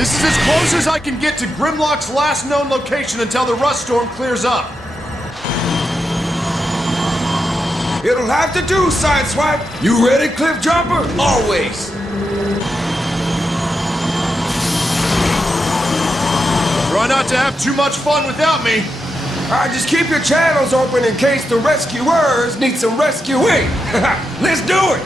This is as close as I can get to Grimlock's last known location until the rust storm clears up. It'll have to do, Sideswipe. You ready, Cliff Jumper? Always. Try not to have too much fun without me. Alright, just keep your channels open in case the rescuers need some rescuing. Let's do it!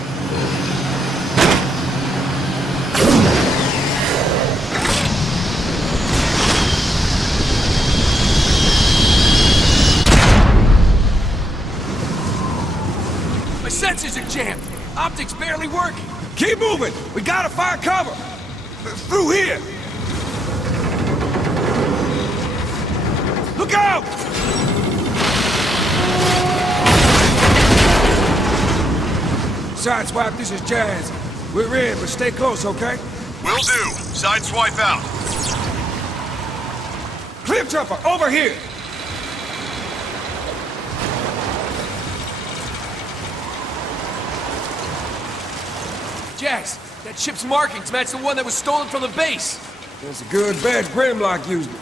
My sensors are jammed. Optics barely working. Keep moving! We gotta find cover! Through here! Look out! Sideswipe, this is Jazz. We're in, but stay close, okay? Will do. Sideswipe out. Cliff Jumper, over here! Jax, that ship's markings match the one that was stolen from the base. It's a good bet Grimlock used it.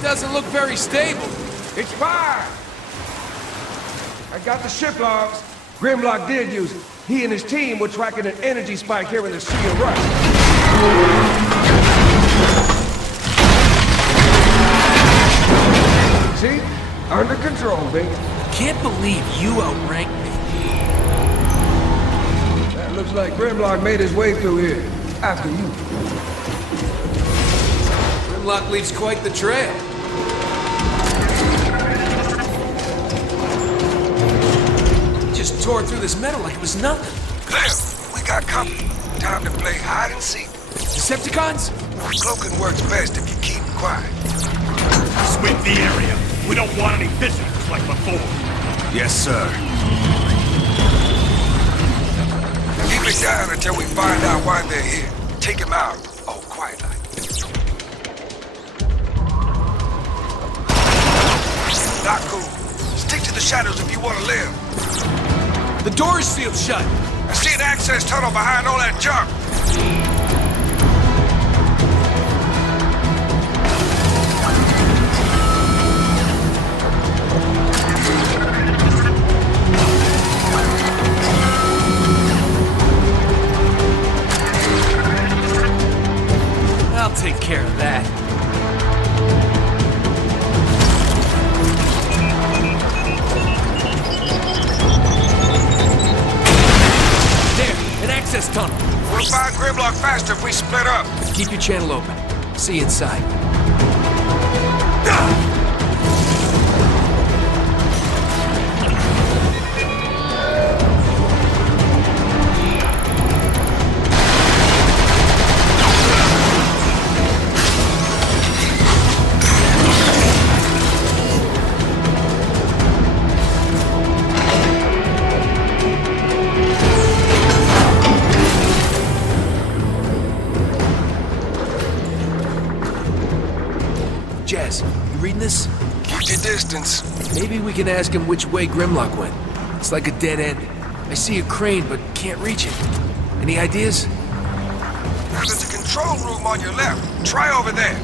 Doesn't look very stable. It's fine! I got the ship logs. Grimlock did use it. He and his team were tracking an energy spike here in the Sea of Rust. See? Under control, baby. Can't believe you outranked me. That looks like Grimlock made his way through here. After you. Grimlock leaves quite the trail. Just tore through this metal like it was nothing. Cliff, we got company. Time to play hide and seek. Decepticons? Cloaking works best if you keep quiet. Sweep the area. We don't want any visitors like before. Yes, sir. Keep it down until we find out why they're here. Take him out. Oh, quiet like. Not cool. Stick to the shadows if you want to live. The door is sealed shut. I see an access tunnel behind all that junk. I'll take care of that. There, an access tunnel. We'll find Grimlock faster if we split up. Keep your channel open. See you inside. Jazz, you reading this? Keep your distance. Maybe we can ask him which way Grimlock went. It's like a dead end. I see a crane, but can't reach it. Any ideas? There's a control room on your left. Try over there.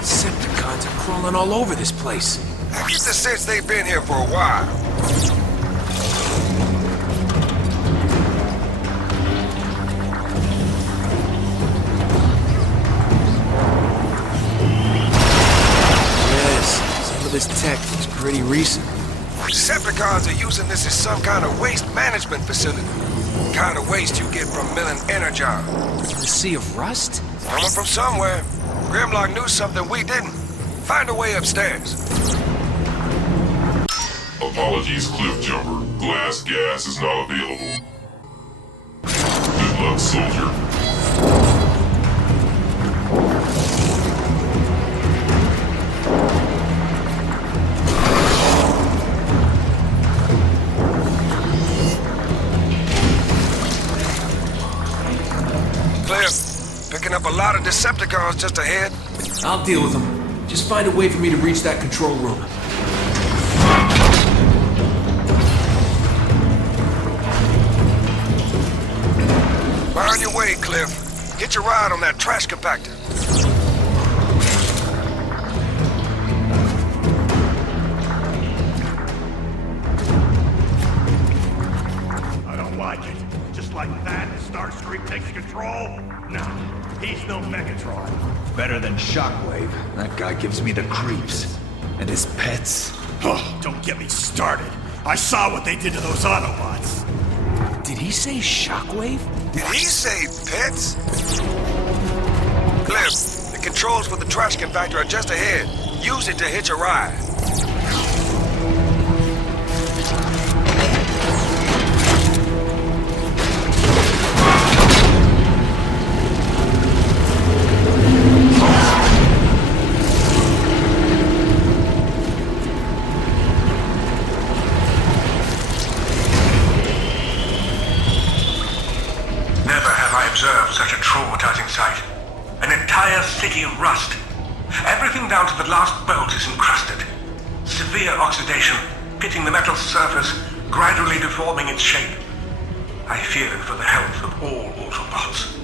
Decepticons are crawling all over this place. I get the sense they've been here for a while. This tech is pretty recent. Decepticons are using this as some kind of waste management facility. Kind of waste you get from milling energon. The Sea of Rust? Coming from somewhere. Grimlock knew something we didn't. Find a way upstairs. Apologies, Cliff Jumper. Glass gas is not available. Good luck, soldier. Picking up a lot of Decepticons just ahead. I'll deal with them. Just find a way for me to reach that control room. way, Cliff. Get your ride on that trash compactor. I don't like it. Just like that, Starscream takes control? No, he's no Megatron. Better than Shockwave. That guy gives me the creeps. And his pets. Oh, don't get me started. I saw what they did to those Autobots. Did he say Shockwave? Did he say pets? Cliff, the controls for the trash compactor are just ahead. Use it to hitch a ride. Never have I observed such a traumatizing sight. An entire city of rust. Everything down to the last bolt is encrusted. Severe oxidation, pitting the metal surface, gradually deforming its shape. I feared for the health of all Autobots.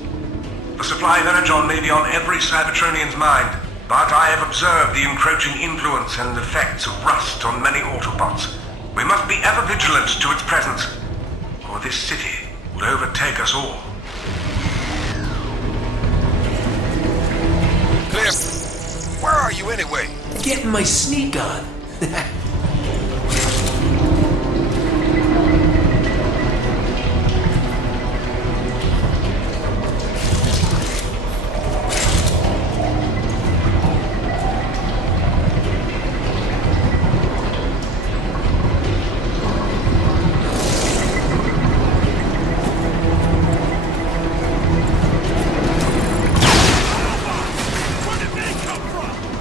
The supply of energon may be on every Cybertronian's mind, but I have observed the encroaching influence and effects of rust on many Autobots. We must be ever vigilant to its presence, or this city will overtake us all. Cliff, where are you anyway? Getting my sneak on.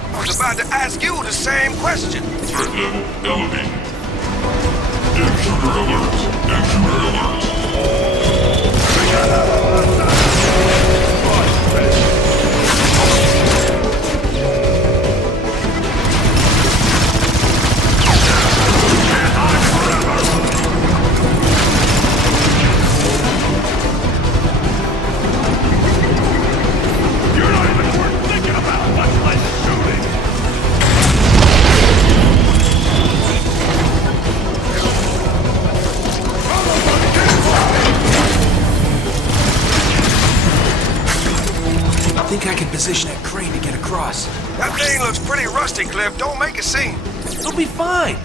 I was about to ask you the same question. Threat level elevated. Intruder alert. Intruder alert. You're not even worth thinking about, much less shooting! I think I can position that crane to get across. That thing looks pretty rusty, Cliff. Don't make a scene. It'll be fine.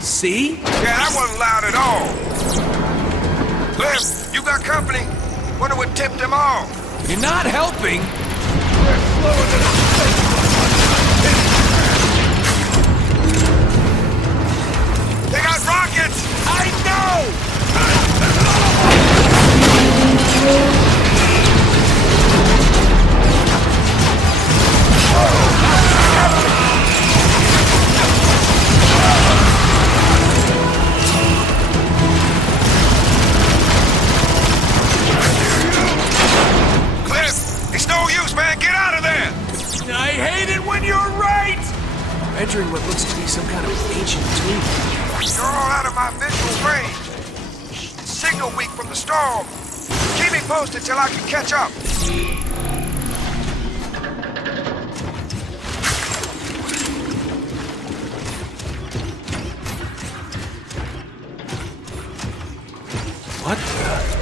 See? Yeah, that wasn't loud at all. Cliff, you got company? Wonder what tipped them off. You're not helping. They got rockets! I know! Cliff, it's no use, man. Get out of there! I hate it when you're right! Entering what looks to be some kind of ancient tomb. You're all out of my visual range. Signal weak from the storm. Keep me posted till I can catch up. What the?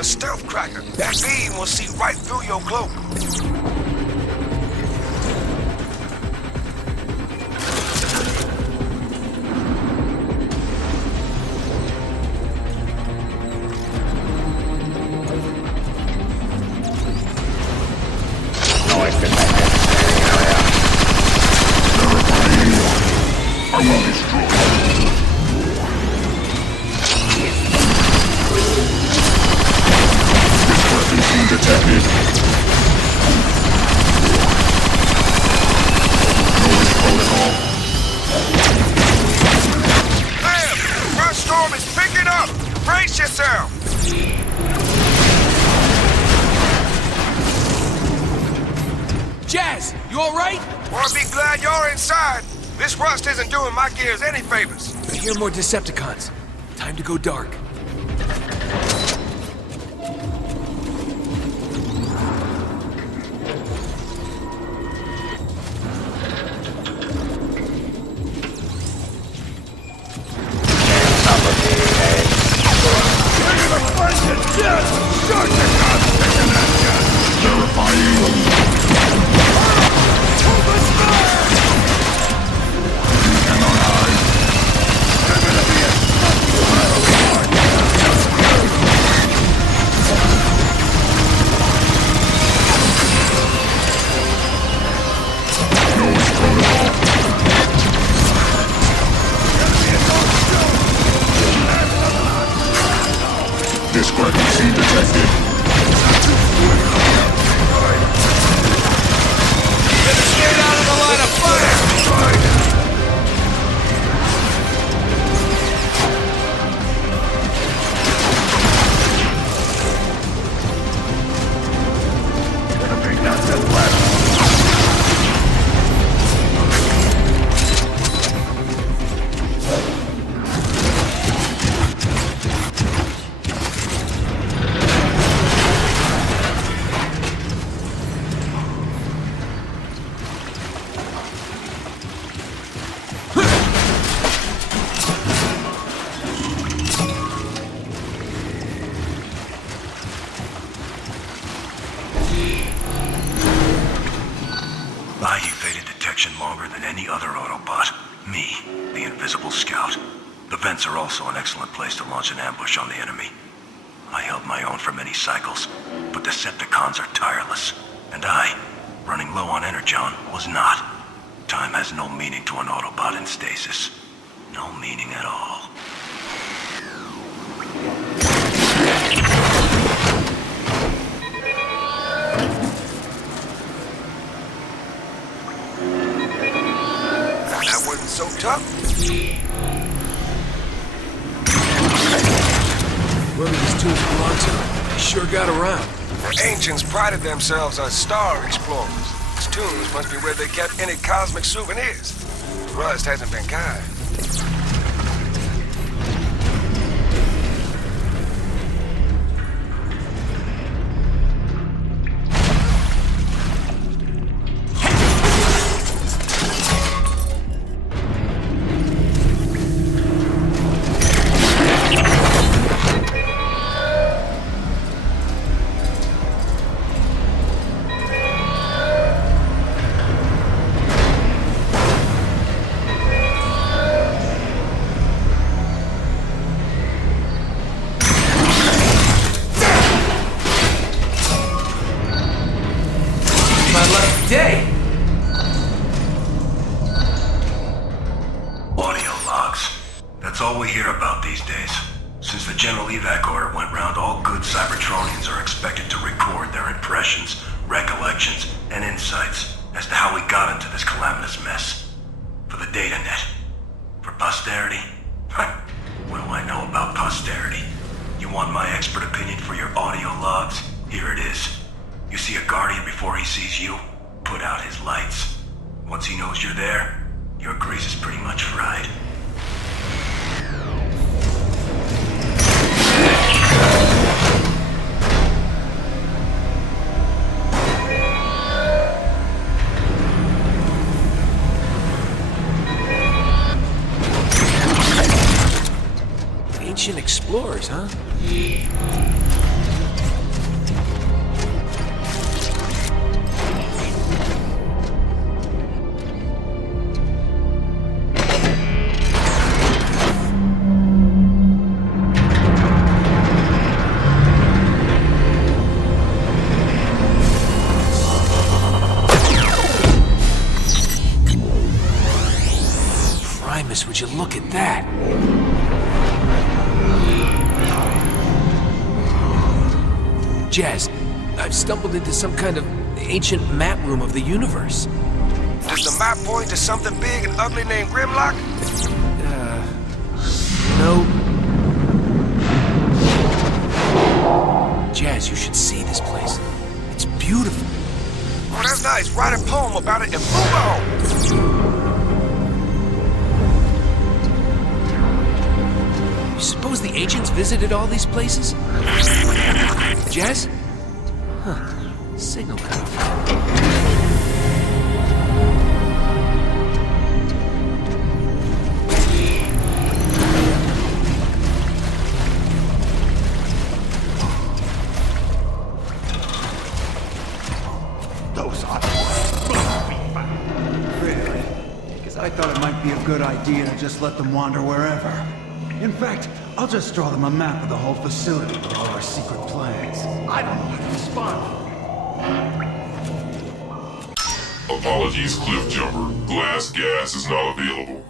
a stealth cracker. That beam will see right through your cloak. I will destroy you. Discrepancy detected. Noise protocol. Sam! The rust storm is picking up! Brace yourself! Jazz, you alright? Well, be glad you're inside. This rust isn't doing my gears any favors. I hear more Decepticons. Time to go dark. Discrepancy detected. Better stay out of the line of fire! I evaded detection longer than any other Autobot. Me, the invisible scout. The vents are also an excellent place to launch an ambush on the enemy. I held my own for many cycles, but Decepticons are tireless. And I, running low on energon, was not. Time has no meaning to an Autobot in stasis. No meaning at all. That wasn't so tough. Whoever these tunes belong to, they sure got around. The ancients prided themselves on star explorers. These tombs must be where they kept any cosmic souvenirs. The rust hasn't been kind. Day! Audio logs. That's all we hear about these days. Since the general evac order went round, all good Cybertronians are expected to record their impressions, recollections, and insights as to how we got into this calamitous mess. For the data net. For posterity? What do I know about posterity? You want my expert opinion for your audio logs? Here it is. You see a Guardian before he sees you? Put out his lights. Once he knows you're there, your grease is pretty much fried. Ancient explorers, huh? goodness, would you look at that? Jazz, I've stumbled into some kind of ancient map room of the universe. Does the map point to something big and ugly named Grimlock? No. Jazz, you should see this place. It's beautiful. Oh, that's nice. Write a poem about it and move on. You suppose the ancients visited all these places? Jazz? Huh. Signal cut off. Those odds must be found. Really? Because I thought it might be a good idea to just let them wander wherever. In fact, I'll just draw them a map of the whole facility with all our secret plans. I don't know how to respond. Apologies, Cliff Jumper. Glass gas is not available.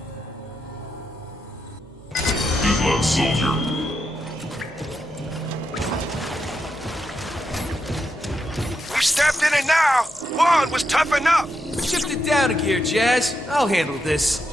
Good luck, soldier. We stepped in it now. Juan was tough enough. Shift it down a gear, Jazz. I'll handle this.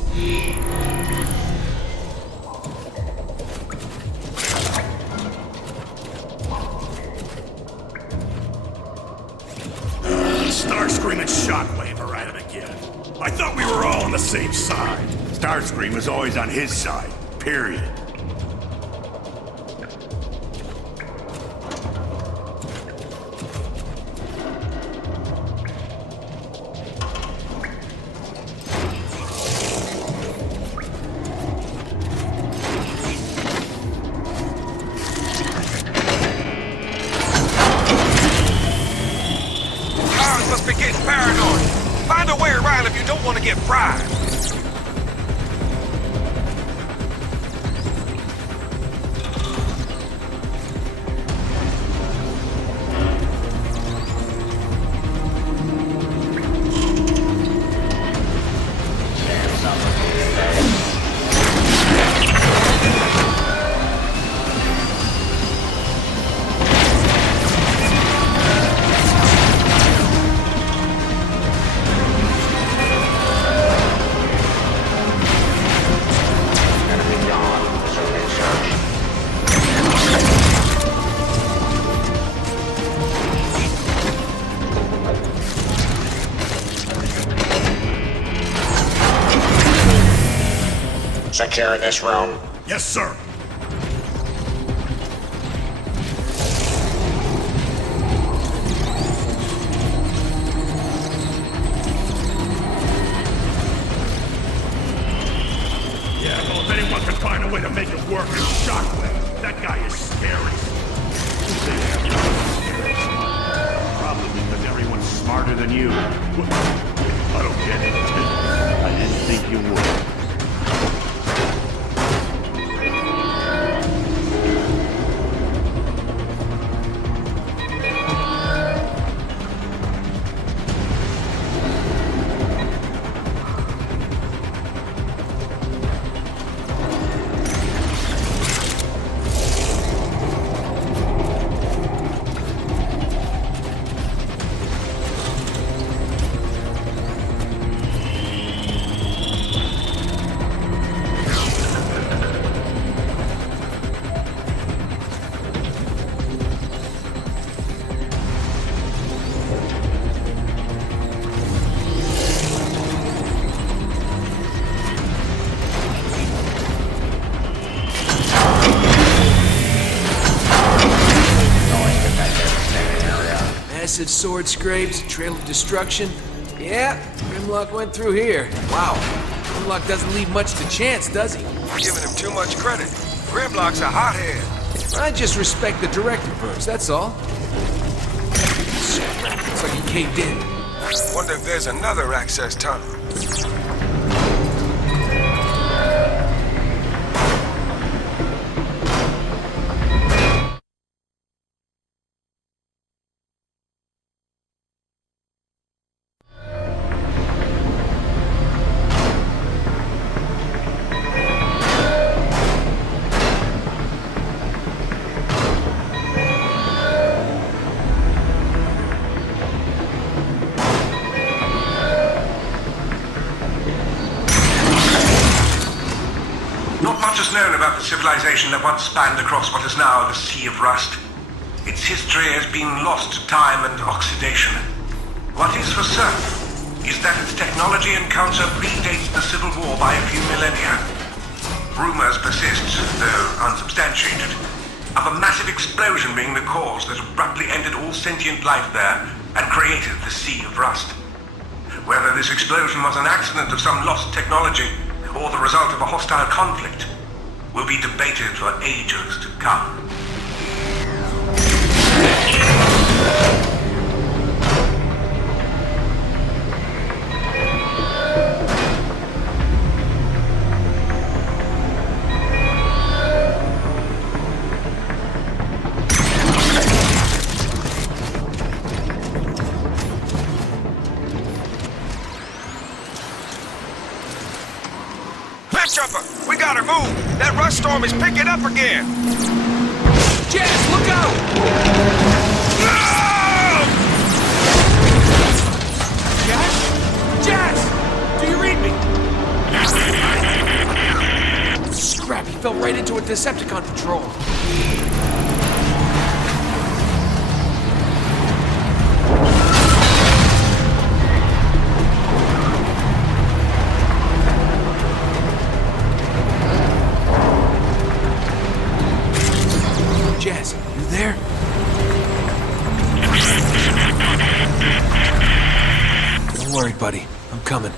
Starscream and Shockwave are at it again. I thought we were all on the same side. Starscream was always on his side, period. Cars must be getting paranoid. Find a way around if you don't want to get fried. Secure this room. Yes, sir. Yeah, well, if anyone can find a way to make it work, it's Shockwave. That guy is scary. Probably because everyone's smarter than you. I don't get it. I didn't think you would. Massive sword scrapes, a trail of destruction. Yeah, Grimlock went through here. Wow, Grimlock doesn't leave much to chance, does he? You're giving him too much credit. Grimlock's a hothead. I just respect the director first, that's all. Looks like he caved in. Wonder if there's another access tunnel. Not much is known about the civilization that once spanned across what is now the Sea of Rust. Its history has been lost to time and oxidation. What is for certain is that its technology and culture predates the Civil War by a few millennia. Rumors persist, though unsubstantiated, of a massive explosion being the cause that abruptly ended all sentient life there and created the Sea of Rust. Whether this explosion was an accident of some lost technology or the result of a hostile conflict will be debated for ages to come. Jumper, we gotta move. That rust storm is picking up again. Jazz, look out! No! Jazz? Jazz! Do you read me? Scrap, he fell right into a Decepticon patrol. Jazz, you there? Don't worry, buddy. I'm coming.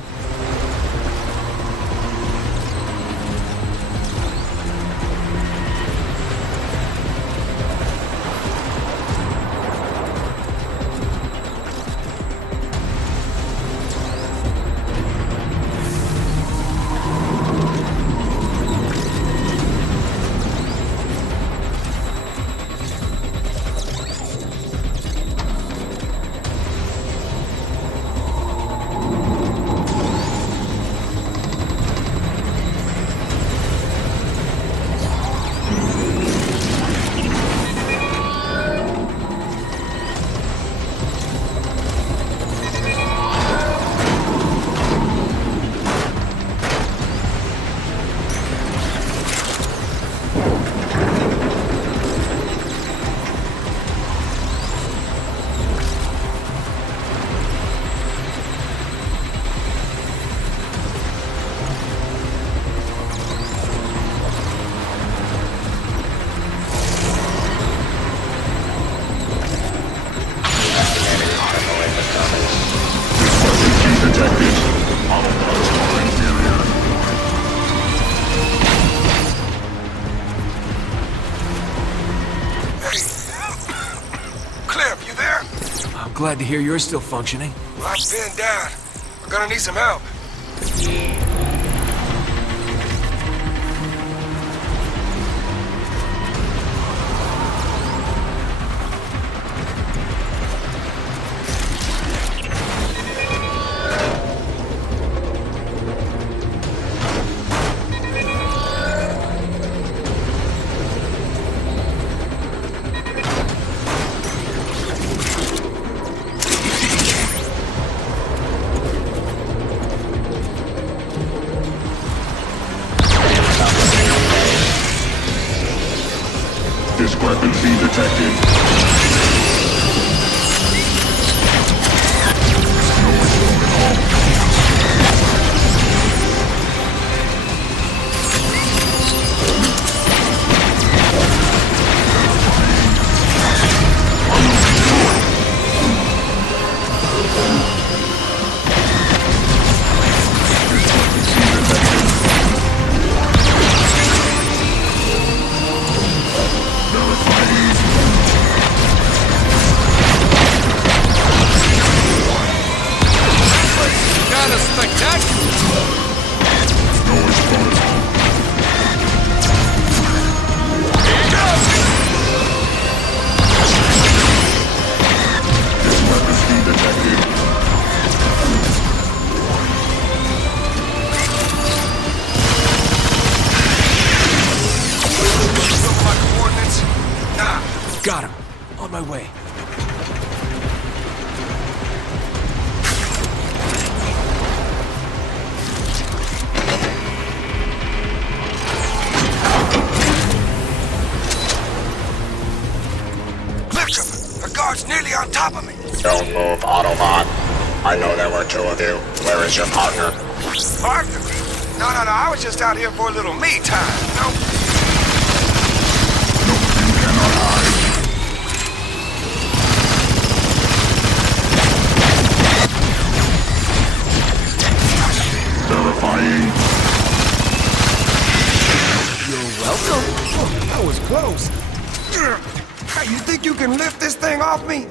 Glad to hear you're still functioning. Well, I'm pinned down. We're gonna need some help. Discrepancy detected. Got him. On my way. already on top of me. Don't move, Autobot. I know there were two of you. Where is your partner? Partner? No, I was just out here for a little me time, you know? Terrifying. You're welcome. Oh, that was close. Hey, you think you can lift this thing off me?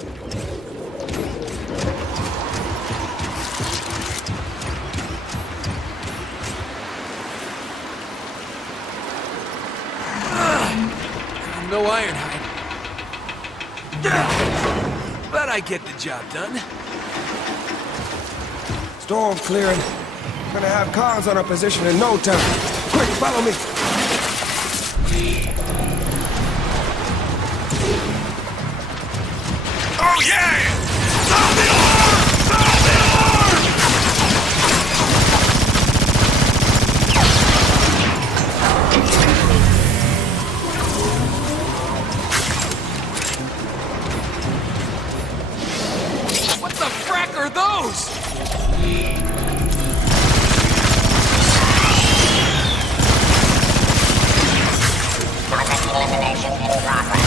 No Ironhide. But I get the job done. Storm's clearing. Gonna have cars on our position in no time. Quick, follow me. Oh, yeah! Sound the alarm! Sound the alarm! What the frack are those? Elimination in progress.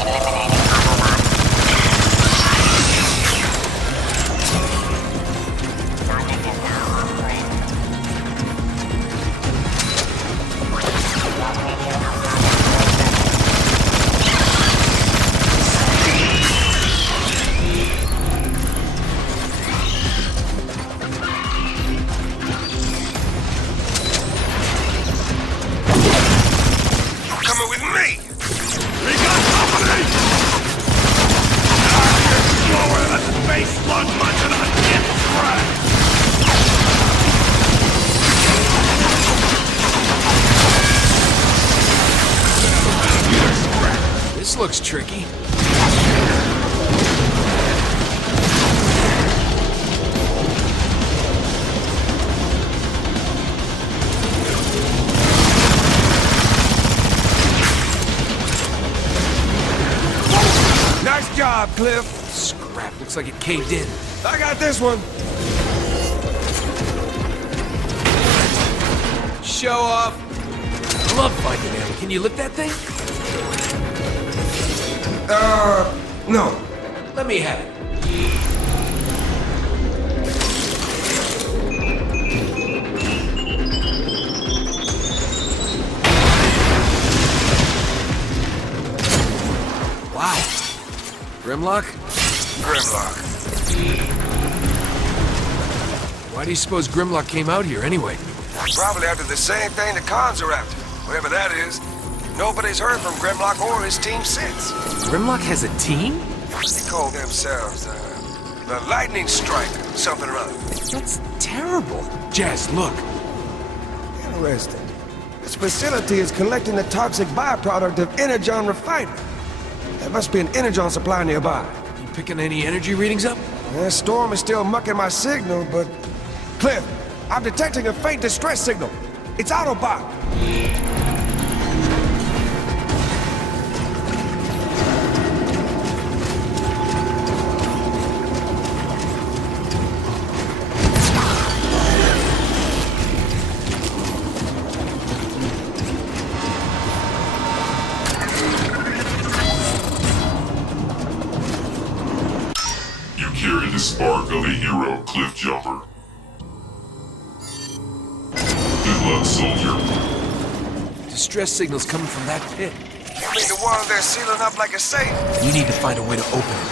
Eliminating Autobot. Project is now on grid. Lost radio outside. Coming with me! We got company! You're slower than a space slug munching on its track! This looks tricky. Nice job, Cliff. Scrap, looks like it caved in. I got this one. Show off. I love finding ammo. Can you lift that thing? No. Let me have it. Wow. Grimlock? Grimlock. Why do you suppose Grimlock came out here anyway? Probably after the same thing the cons are after. Whatever that is. Nobody's heard from Grimlock or his team since. Grimlock has a team? They call themselves, the Lightning Strike, something or other. That's terrible. Jazz, look. Interesting. This facility is collecting the toxic byproduct of Energon refinery. There must be an Energon supply nearby. You picking any energy readings up? Storm is still mucking my signal, but... Cliff, I'm detecting a faint distress signal. It's Autobot. You carry the spark of a hero, Cliff Jumper. Good luck, soldier. Distress signals coming from that pit. You mean the one they're sealing up like a safe? We need to find a way to open it.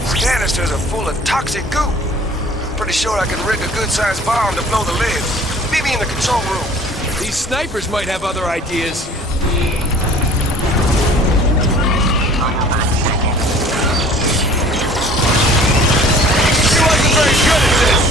These canisters are full of toxic goo. I'm pretty sure I can rig a good-sized bomb to blow the lid. Meet me in the control room. These snipers might have other ideas. You wasn't very good at this.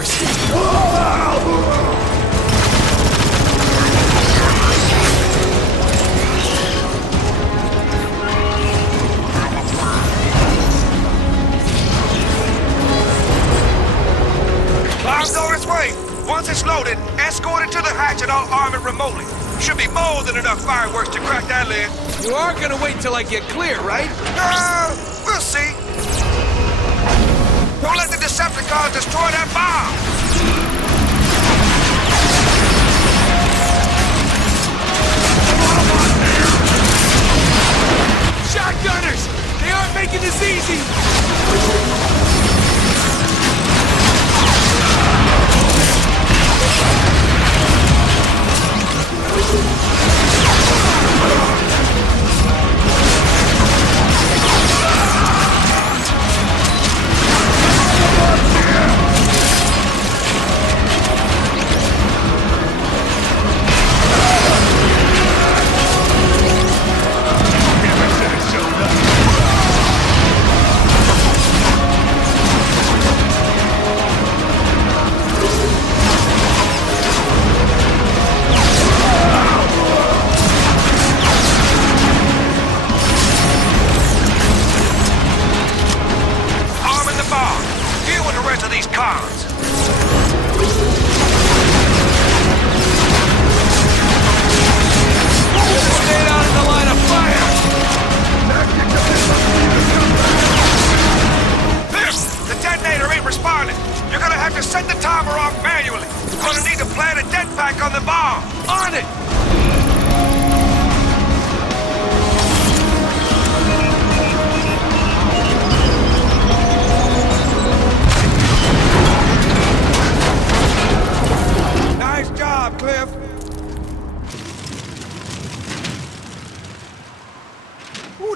ours! Bomb's on its way. Once it's loaded, escort it to the hatch and I'll arm it remotely. Should be more than enough fireworks to crack that lid. You are gonna wait till I get clear, right? We'll see. Don't let the Decepticons destroy that bomb! Shotgunners! They aren't making this easy!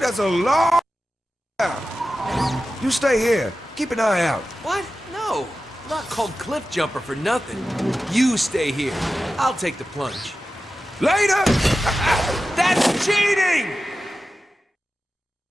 That's a long... You stay here. Keep an eye out. What? No. I'm not called Cliff Jumper for nothing. You stay here. I'll take the plunge. Later! That's cheating!